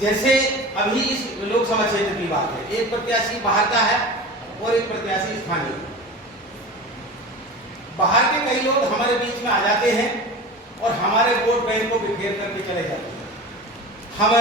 जैसे अभी इस लोकसभा क्षेत्र की बात है, एक प्रत्याशी बाहर का है और एक प्रत्याशी स्थानीय। बाहर के कई लोग हमारे बीच में आ जाते हैं और हमारे वोट बैंक को बिखेर करके चले जाते हैं। हम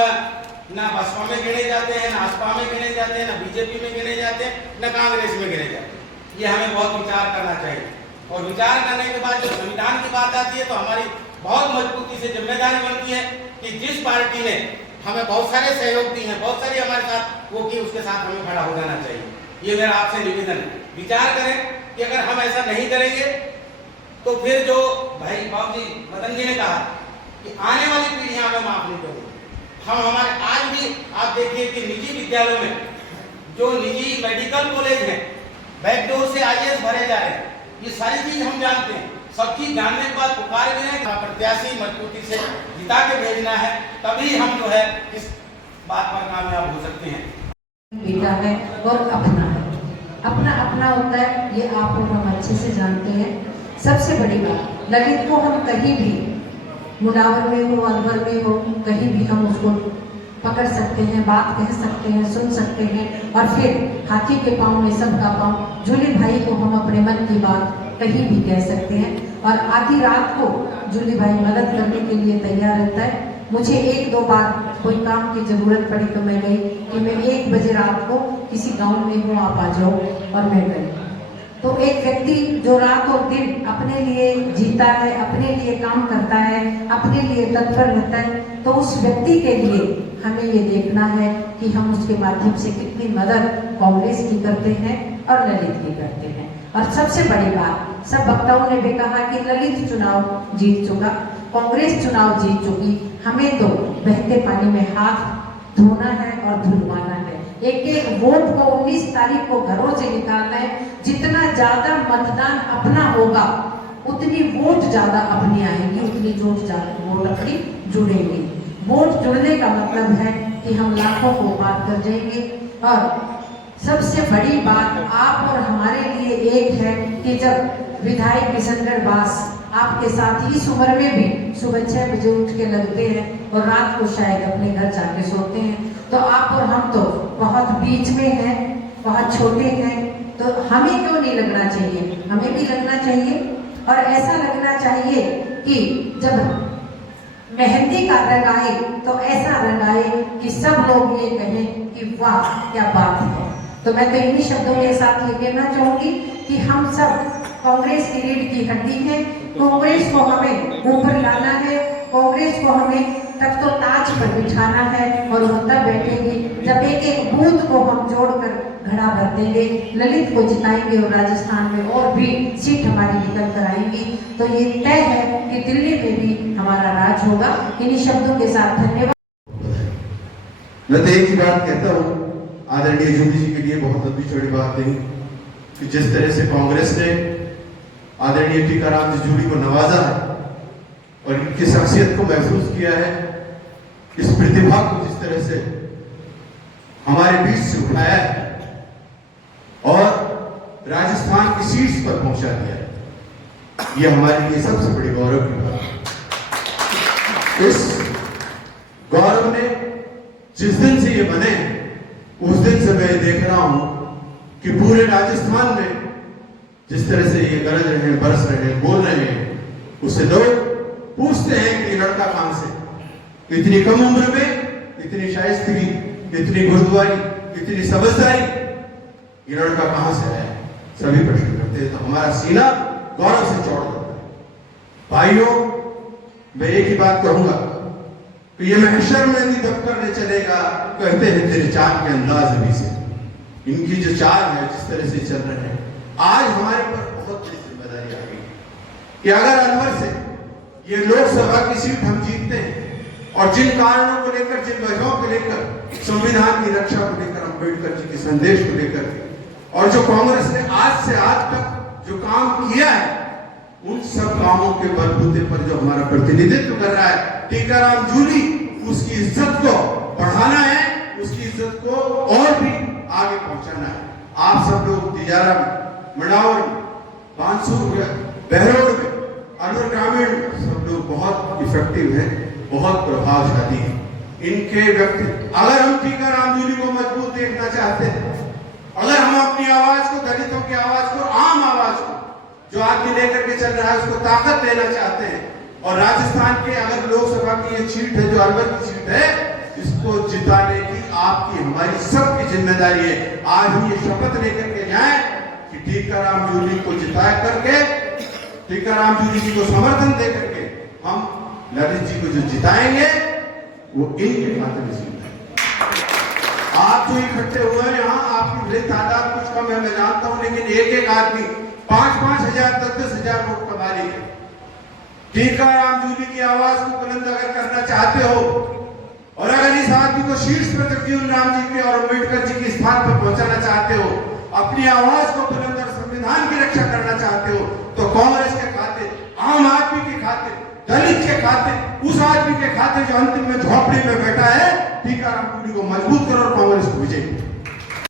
ना बसपा में गिने जाते हैं, ना आसपा में गिने जाते हैं, ना बीजेपी में गिने जाते हैं, ना कांग्रेस में गिने जाते हैं। ये हमें बहुत विचार करना चाहिए और विचार करने के बाद जब संविधान की बात आती है तो हमारी बहुत मजबूती से जिम्मेदारी बनती है कि जिस पार्टी ने हमें बहुत सारे सहयोग दिए हैं, बहुत सारी हमारे साथ वो की, उसके साथ हमें खड़ा हो जाना चाहिए। ये मेरा आपसे निवेदन है। विचार करें कि अगर हम ऐसा नहीं करेंगे तो फिर जो भाई बाबू जी मदन जी ने कहा कि आने वाली पीढ़ियां हमें माफ नहीं करेंगी। हम हमारे आज भी आप देखिए कि निजी विद्यालयों में जो निजी मेडिकल कॉलेज हैं, बैकडोर से आईएएस भरे जा रहे हैं। ये सारी चीज हम जानते हैं। सब चीज जानने के बाद पुकार भी है प्रत्याशी मजबूती से जिता के भेजना है, तभी हम जो है इस बात पर कामयाब हो सकते हैं। बेटा है और अपना है, अपना अपना होता है, ये आप और हम अच्छे से जानते हैं। सबसे बड़ी बात, ललित को हम कहीं भी मुनावर में हो, अलवर में हो, कहीं भी हम उसको पकड़ सकते हैं, बात कह सकते हैं, सुन सकते हैं और फिर हाथी के पाँव में सबका पाँव। जूली भाई को हम अपने मन की बात कहीं भी कह सकते हैं और आधी रात को जूली भाई मदद करने के लिए तैयार रहता है। मुझे एक दो बार कोई काम की जरूरत पड़ी तो मैं गई कि मैं 1 बजे रात को किसी गांव में हूँ, आप आ जाओ, और मैं गई। तो एक व्यक्ति जो रात और दिन अपने लिए जीता है, अपने लिए काम करता है, अपने लिए तत्पर रहता है, तो उस व्यक्ति के लिए हमें ये देखना है कि हम उसके माध्यम से कितनी मदद कांग्रेस की करते हैं और ललित की करते हैं। और सबसे बड़ी बात, सब वक्ताओं ने भी कहा कि ललित चुनाव जीत चुका, कांग्रेस चुनाव जीत चुकी। हमें तो बहते पानी में हाथ धोना है और धुलवाना है। एक एक वोट को 19 तारीख को घरों से निकालना है। जितना ज्यादा मतदान अपना होगा उतनी वोट ज्यादा अपनी आएंगी, उतनी वोट अपनी जुड़ेंगी। वोट जुड़ने का मतलब है कि हम लाखों को पार कर जाएंगे। और सबसे बड़ी बात आप और हमारे लिए एक है कि जब विधायक किशनगढ़ वास आपके साथ इस उम्र में भी सुबह 6 बजे उठ के लगते हैं और रात को शायद अपने घर जाके सोते हैं, तो आप और हम तो बहुत बीच में हैं, बहुत छोटे हैं, तो हमें क्यों नहीं लगना चाहिए? हमें भी लगना चाहिए। और ऐसा लगना चाहिए कि जब मेहंदी का रंग आए तो ऐसा रंग आए कि सब लोग ये कहें कि वाह क्या बात है। तो मैं तो इन्हीं शब्दों के साथ ये कहना चाहूंगी कि हम सब कांग्रेस की रीढ़ की हड्डी है। कांग्रेस को हमें ऊपर लाना है, कांग्रेस को हमें तख्तो ताज पर बिठाना है और वो तब बैठेगी जब एक एक बूथ को हम जोड़कर घड़ा भर देंगे, ललित को जिताएंगे और राजस्थान में और भी सीट हमारी निकल कर आएंगी। तो ये तय है कि दिल्ली में भी हमारा राज होगा। इन्हीं शब्दों के साथ धन्यवाद। मैं तो एक ही बात कहता हूँ आदरणीय जूली जी के लिए, बहुत लंबी चौड़ी बात नहीं, कि जिस तरह से कांग्रेस ने आदरणीय टीकाराम जी जूली को नवाजा है और इनकी शख्सियत को महसूस किया है, इस प्रतिभा को जिस तरह से हमारे बीच से उठाया है और राजस्थान की सीट्स पर पहुंचा दिया है, यह हमारे लिए सबसे बड़ी गौरव की बात है। इस गौरव ने जिस दिन से ये बने उस दिन से मैं देख रहा हूं कि पूरे राजस्थान में जिस तरह से ये गरज रहे हैं, बरस रहे हैं, बोल रहे हैं, उससे लोग पूछते हैं कि लड़का कहां से, इतनी कम उम्र में इतनी शाइस्तगी, इतनी गुरुद्वारी, इतनी समझदारी, ये लड़का कहां से आया? सभी प्रश्न करते हैं। तो हमारा सीना गौरव से चौड़ जाता है। भाइयों, मैं एक ही बात कहूंगा कि ये महशर में भी दबकर नहीं चलेगा, कहते हैं तेरे चाल के अंदाज भी से। इनकी जो चाल है, जिस तरह से चल रहे हैं, आज हमारे पर बहुत बड़ी जिम्मेदारी आ गई कि अगर अलवर से ये लोकसभा की सीट हम जीतते हैं और जिन कारणों को लेकर, जिन वजहों को लेकर, संविधान की रक्षा को लेकर, अम्बेडकर जी के संदेश को लेकर, और जो कांग्रेस ने आज से आज तक जो काम किया है, उन सब कामों के बलबूते पर जो हमारा प्रतिनिधित्व कर रहा है टीकाराम जूली, उसकी इज्जत को बढ़ाना है, उसकी इज्जत को और भी आगे पहुंचाना है। आप सब लोग तिजारा में, मनावर में, बांसुर में, बहरोड में, अलवर ग्रामीण में सब लोग बहुत इफेक्टिव हैं, बहुत प्रभावशाली हैं। इनके व्यक्ति, अगर हम टीकाराम जूली को मजबूत देखना चाहते हैं, अगर हम अपनी आवाज को, दलितों की आवाज को, आम आवाज को जो आदमी लेकर के चल रहा है उसको ताकत देना चाहते हैं, और राजस्थान के अगर लोकसभा की ये सीट है जो अलवर की सीट है, इसको जिताने की आपकी हमारी सबकी जिम्मेदारी है। आज हम ये शपथ लेकर के जाएं कि टीकाराम जूली को जिता करके, टीकाराम जूली जी को समर्थन दे करके हम ललित जी को जो जिताएंगे वो इनके खाते में जीता। आप जो इकट्ठे हुए हैं यहाँ, आपकी भले तादाद कुछ कम है मैं जानता हूं, लेकिन एक एक आदमी 5-5 हजार 10-10 हजार वोट का मालिक है। टीकाराम जूली की आवाज को बुलंद अगर करना चाहते हो, और अगर इस आदमी को शीर्ष पर जगजीवन राम जी के और अम्बेडकर जी के स्थान पर पहुंचाना चाहते हो, अपनी आवाज को बुलंद और संविधान की रक्षा करना चाहते हो, तो कांग्रेस के खाते, आम आदमी के खाते, दलित के खाते, उस आदमी के खाते जो अंतिम में झोपड़ी में बैठा है, टीकाराम जूली को मजबूत करो और कांग्रेस को विजय करो।